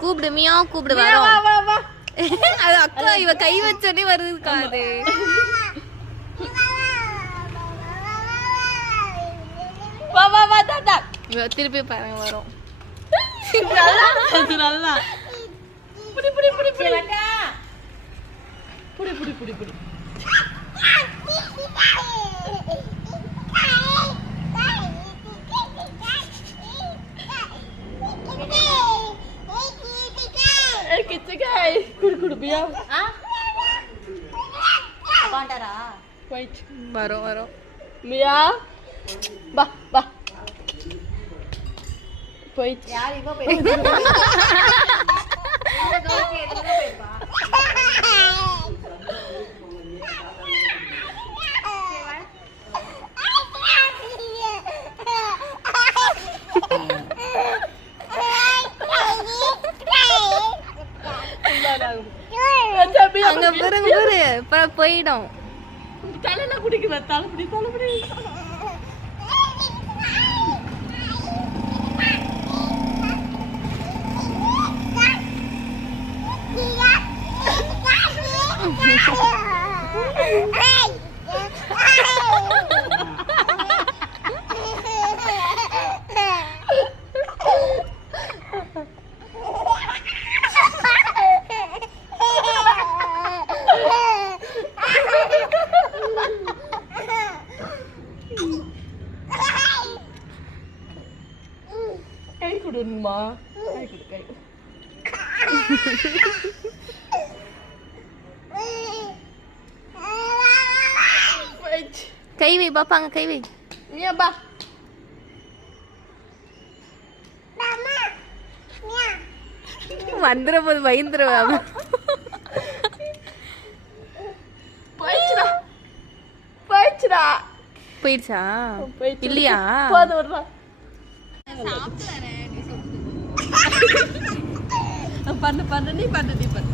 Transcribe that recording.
கூப்பிடு மியா கூப்பிடு வரோம். அது அக்கா இவ கை வச்சோடனே வருதுக்கா அது. திருப்பி பாருங்க வரும். நல்லா புடி புடி புடி புடி புடி புடி புடி புடி. கிச்சகாய் குடு குடு பியா. பாண்டரா வெயிட் வரும் வரும். மியா பா பா போயிட். யார் இவ போய் அங்க பாருங்க பாரு போயிடும். தலையில குடிக்குவ தலைப்படி தலைப்படி. கை கொடுமா கை கொடு கை. கை வை பாப்பாங்க கை வை. மியா பா வந்துற போது பயந்துருவா. போயிடுச்சுடா போயிடுச்சுடா. போயிடுச்சா இல்லையா? போது வர்றா பண்ணு பண்ணு நீ பண்ணு நீ பண்ணு.